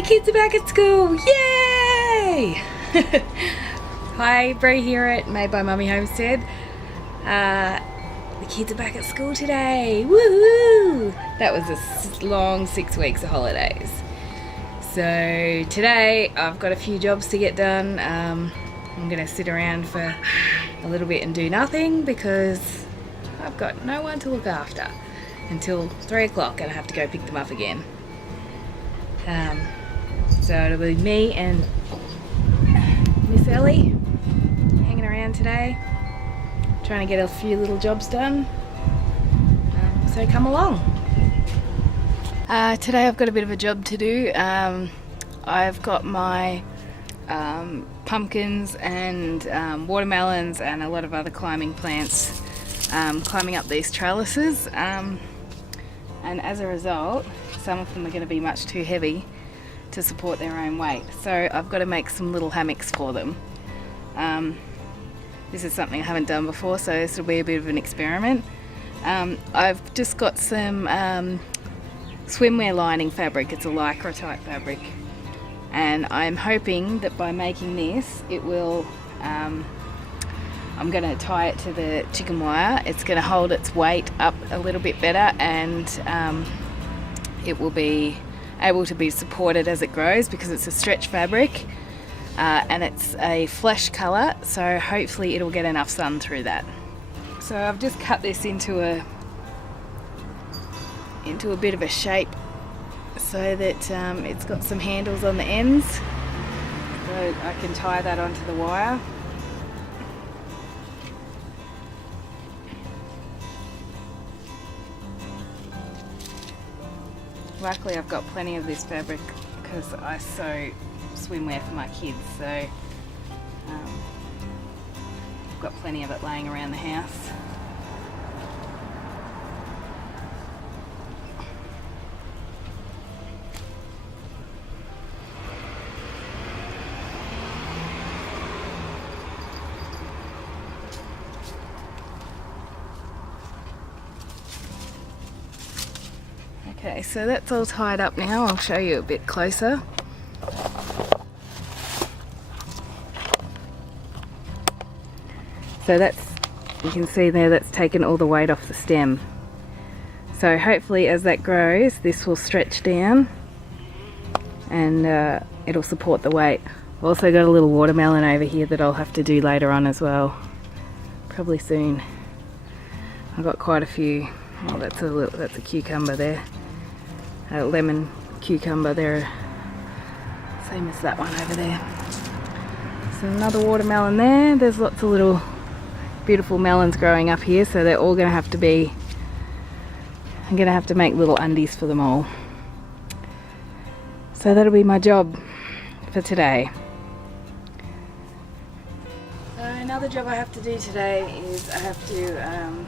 The kids are back at school! Yay! Hi, Bree here at By Mummy Homestead. The kids are back at school today. Woohoo! That was a long 6 weeks of holidays. So today I've got a few jobs to get done. I'm going to sit around for a little bit and do nothing because I've got no one to look after until 3 o'clock and I have to go pick them up again. So it'll be me and Miss Ellie hanging around today, trying to get a few little jobs done. So come along. Today I've got a bit of a job to do. I've got my pumpkins and watermelons and a lot of other climbing plants climbing up these trellises, and as a result some of them are going to be much too heavy to support their own weight, so I've got to make some little hammocks for them. This is something I haven't done before, so this will be a bit of an experiment. I've just got some swimwear lining fabric. It's a lycra type fabric, and I'm hoping that by making this it will I'm going to tie it to the chicken wire. It's going to hold its weight up a little bit better, and it will be able to be supported as it grows because it's a stretch fabric, and it's a flesh colour, so hopefully it'll get enough sun through that. So I've just cut this into a bit of a shape so that it's got some handles on the ends, so I can tie that onto the wire. Luckily I've got plenty of this fabric because I sew swimwear for my kids, so I've got plenty of it laying around the house. Okay, so that's all tied up now. I'll show you a bit closer. So that's, you can see there, that's taken all the weight off the stem. So hopefully as that grows, this will stretch down and it'll support the weight. I've also got a little watermelon over here that I'll have to do later on as well. Probably soon. I've got quite a few. Oh, that's a cucumber there. A lemon cucumber there, same as that one over there. So another watermelon there. There's lots of little beautiful melons growing up here, so they're all going to have to be, I'm going to have to make little undies for them all. So that'll be my job for today. So another job I have to do today is I have to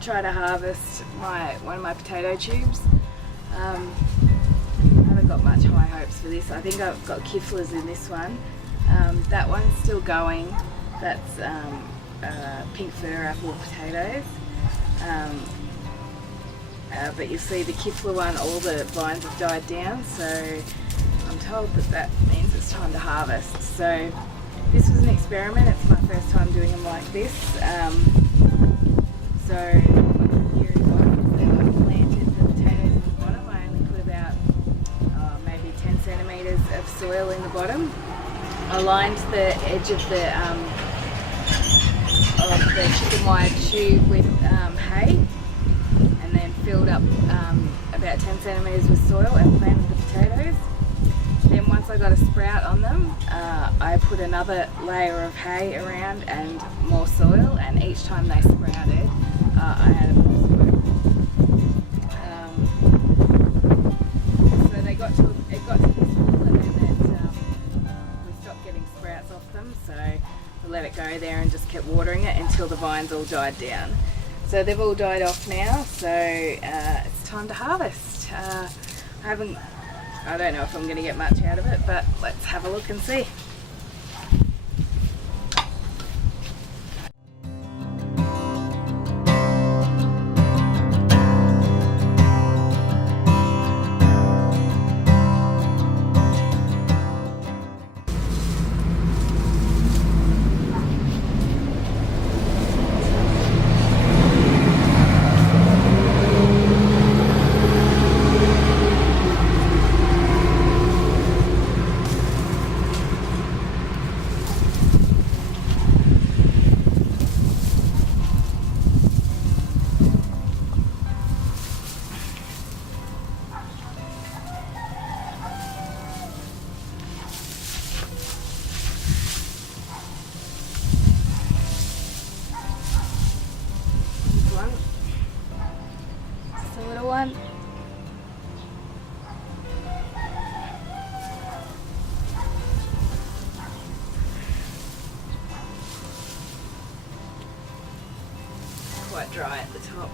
try to harvest one of my potato tubes. I haven't got much high hopes for this. I think I've got kiflers in this one. That one's still going. That's pink fir apple potatoes. But you see the kifler one, all the vines have died down, so I'm told that means it's time to harvest. So this was an experiment. It's my first time doing them like this. So of soil in the bottom. I lined the edge of the chicken wire tube with hay, and then filled up about 10 centimetres with soil and planted the potatoes. Then once I got a sprout on them, I put another layer of hay around and more soil, and each time they sprouted I added more soil. So it got to this point, and then we stopped getting sprouts off them, so I let it go there and just kept watering it until the vines all died down. So they've all died off now, so it's time to harvest. I don't know if I'm going to get much out of it, but let's have a look and see. dry at the top.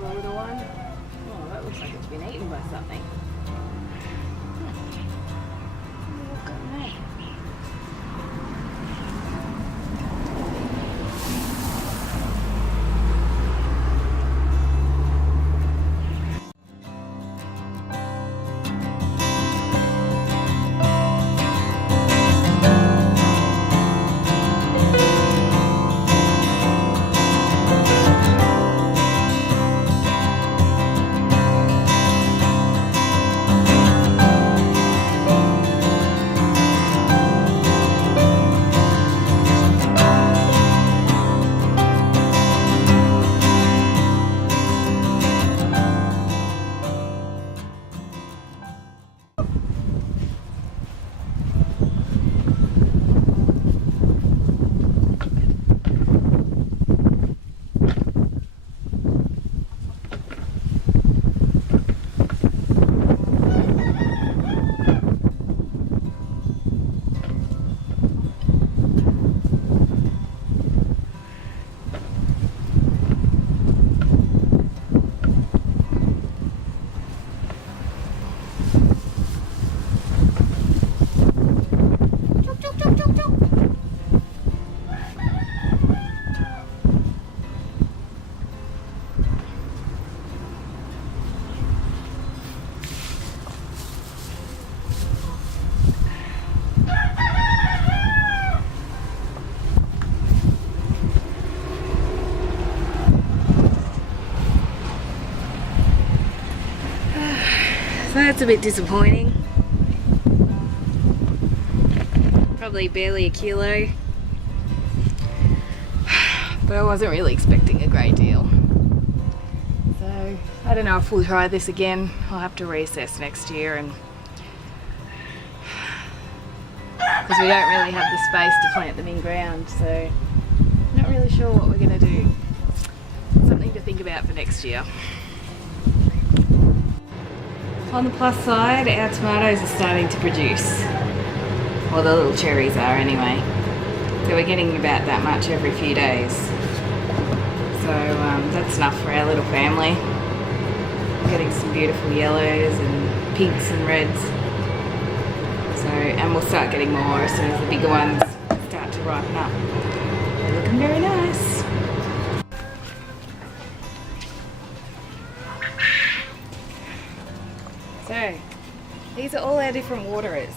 The little one. Oh, that looks like it's been eaten by something. Look at that. So that's a bit disappointing. Probably barely a kilo. But I wasn't really expecting a great deal. So I don't know if we'll try this again. I'll have to reassess next year, and because we don't really have the space to plant them in ground, so I'm not really sure what we're going to do. Something to think about for next year. On the plus side, our tomatoes are starting to produce. Well, the little cherries are anyway. So we're getting about that much every few days. So that's enough for our little family. We're getting some beautiful yellows and pinks and reds. So, and we'll start getting more as soon as the bigger ones start to ripen up. They're looking very nice. So, these are all our different waterers.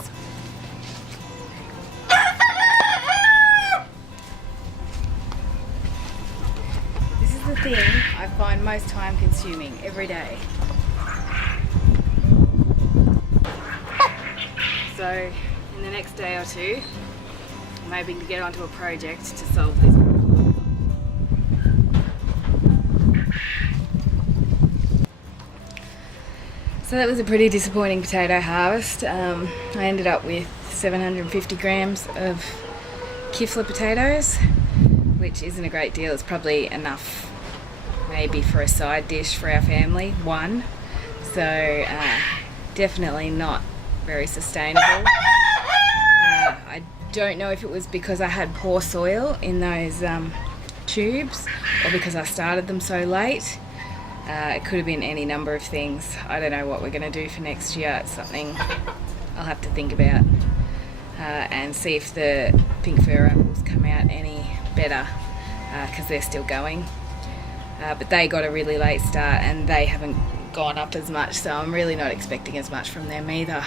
This is the thing I find most time consuming every day. So, in the next day or two, I'm hoping to get onto a project to solve this problem. So that was a pretty disappointing potato harvest. I ended up with 750 grams of kifla potatoes, which isn't a great deal. It's probably enough maybe for a side dish for our family, one. So definitely not very sustainable. I don't know if it was because I had poor soil in those tubes or because I started them so late. It could have been any number of things. I don't know what we're going to do for next year. It's something I'll have to think about and see if the pink fur apples come out any better, because they're still going. But they got a really late start and they haven't gone up as much, so I'm really not expecting as much from them either.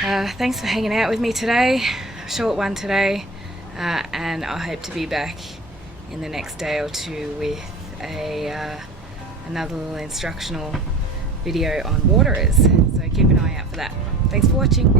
Thanks for hanging out with me today. Short one today, and I hope to be back in the next day or two with another little instructional video on waterers, so keep an eye out for that. Thanks for watching.